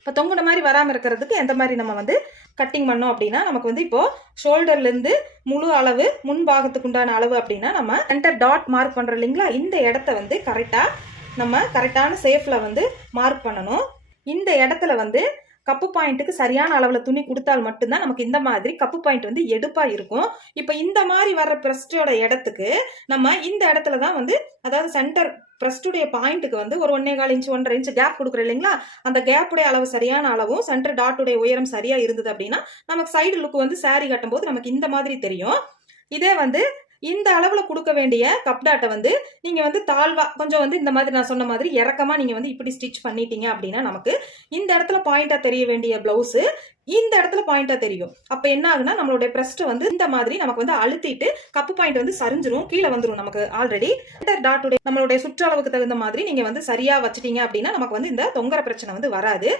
இப்போ தொங்குன மாதிரி வராமல் இருக்கிறதுக்கு எந்த மாதிரி நம்ம வந்து கட்டிங் பண்ணோம் அப்படின்னா, நமக்கு வந்து இப்போ ஷோல்டர்லேருந்து முழு அளவு முன்பாகத்துக்கு உண்டான அளவு அப்படின்னா, நம்ம சென்டர் டாட் மார்க் பண்ணுறோம் இல்லைங்களா, இந்த இடத்த வந்து கரெக்டாக நம்ம கரெக்டான சேஃபில் வந்து மார்க் பண்ணணும். இந்த இடத்துல வந்து கப்பு பாயிண்ட்டுக்கு சரியான அளவில் துணி கொடுத்தால் மட்டும்தான் நமக்கு இந்த மாதிரி கப்பு பாயிண்ட் வந்து எடுப்பாக இருக்கும். இப்போ இந்த மாதிரி வர்ற பிரஸ்டோட இடத்துக்கு நம்ம இந்த இடத்துல தான் வந்து, அதாவது சென்டர் பிரஸ்டுடைய பாயிண்ட்டுக்கு வந்து ஒரு 1.25 இன்ச் 1.5 இன்ச் கேப் கொடுக்குறோம் இல்லைங்களா, அந்த கேப்புடைய அளவு சரியான அளவும் சென்டர் டாட்டுடைய உயரம் சரியா இருந்தது அப்படின்னா நமக்கு சைடு லுக் வந்து சாரி கட்டும் போது நமக்கு இந்த மாதிரி தெரியும். இதே வந்து இந்த அளவுல கொடுக்க வேண்டிய கப் டாட்டை வந்து நீங்க வந்து தாழ்வா கொஞ்சம் வந்து இந்த மாதிரி நான் சொன்ன மாதிரி இறக்கமா நீங்க வந்து இப்படி ஸ்டிச் பண்ணிட்டீங்க அப்படின்னா நமக்கு இந்த இடத்துல பாயிண்டா தெரிய வேண்டிய பிளவுஸ் இந்த இடத்துல பாயிண்டா தெரியும். அப்ப என்ன ஆகுனா நம்மளுடைய பிரஸ்ட் வந்து இந்த மாதிரி நமக்கு வந்து அழுத்திட்டு கப்பு பாயிண்ட் வந்து சரிஞ்சிரும், கீழே வந்துடும். நமக்கு ஆல்ரெடி டாட்டுடைய நம்மளுடைய சுற்றளவுக்கு தகுந்த மாதிரி நீங்க வந்து சரியா வச்சிட்டீங்க அப்படின்னா நமக்கு வந்து இந்த தொங்கற பிரச்சனை வந்து வராது.